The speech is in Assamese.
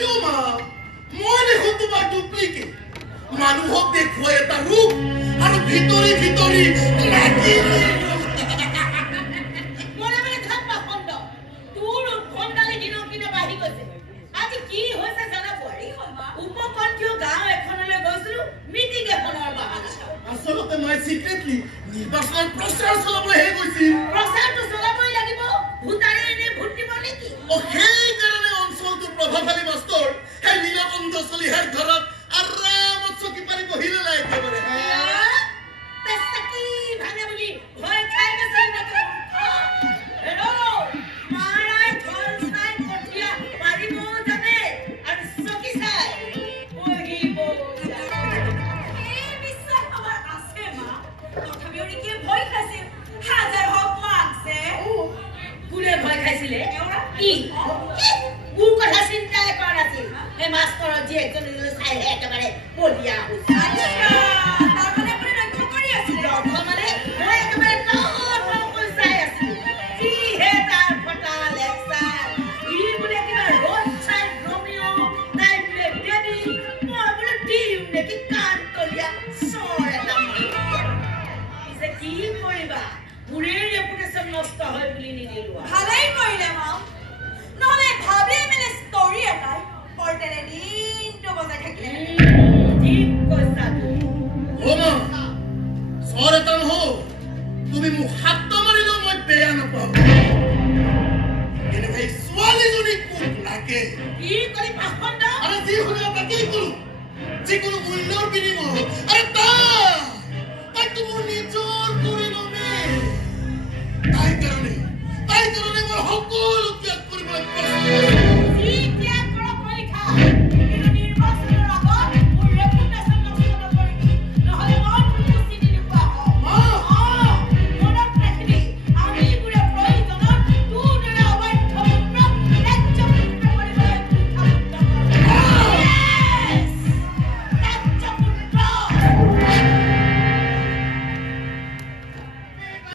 কিয় মা মই দেখোন তোমাৰ ডুপ্লিকেট মানুহক দেখুৱাই এটা ৰূপ আৰু ভিতৰি ভিতৰি লাগি আচলতে মই চিক্ৰেটলি নিৰ্বাচনৰ প্ৰচাৰ চলাবলৈহে গৈছিল প্ৰচাৰটো চলাবই লাগিব ভোটাৰে এনে ভোট দিব নেকি সেইকাৰণে অঞ্চলটোৰ প্ৰভাৱশালী মাষ্টৰ সেই নীলকণ্ঠ চলিহাৰ ঘৰত আৰামত চকী পাৰি বহিলে নাই একেবাৰে যিকোনো মূল্যৰ বিনিময়ত